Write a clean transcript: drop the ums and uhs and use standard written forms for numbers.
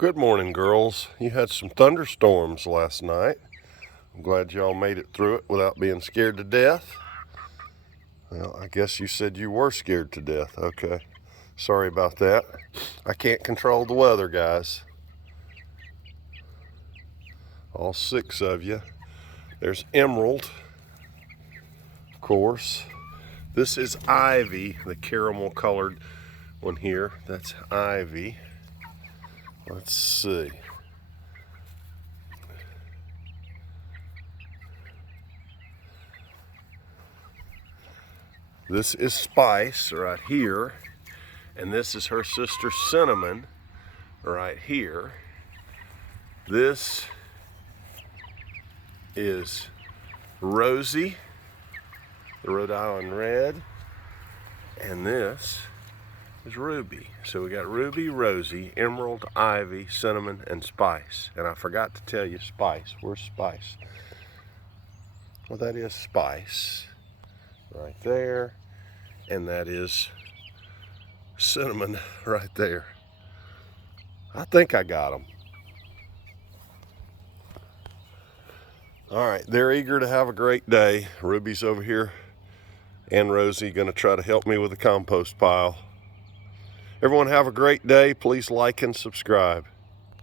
Good morning, girls. You had some thunderstorms last night. I'm glad y'all made it through it without being scared to death. Well, I guess you said you were scared to death. Okay. Sorry about that. I can't control the weather, guys. All 6 of you. There's Emerald, of course. This is Ivy, the caramel colored one here. That's Ivy. Let's see. This is Spice right here, and this is her sister Cinnamon right here. This is Rosie, the Rhode Island Red, and this is Ruby. So we got Ruby, Rosie, Emerald, Ivy, Cinnamon, and Spice. And I forgot to tell you Spice. Where's Spice? Well, that is Spice right there, and that is Cinnamon right there. I think I got them. All right, they're eager to have a great day. Ruby's over here and Rosie gonna try to help me with the compost pile. Everyone have a great day. Please like and subscribe.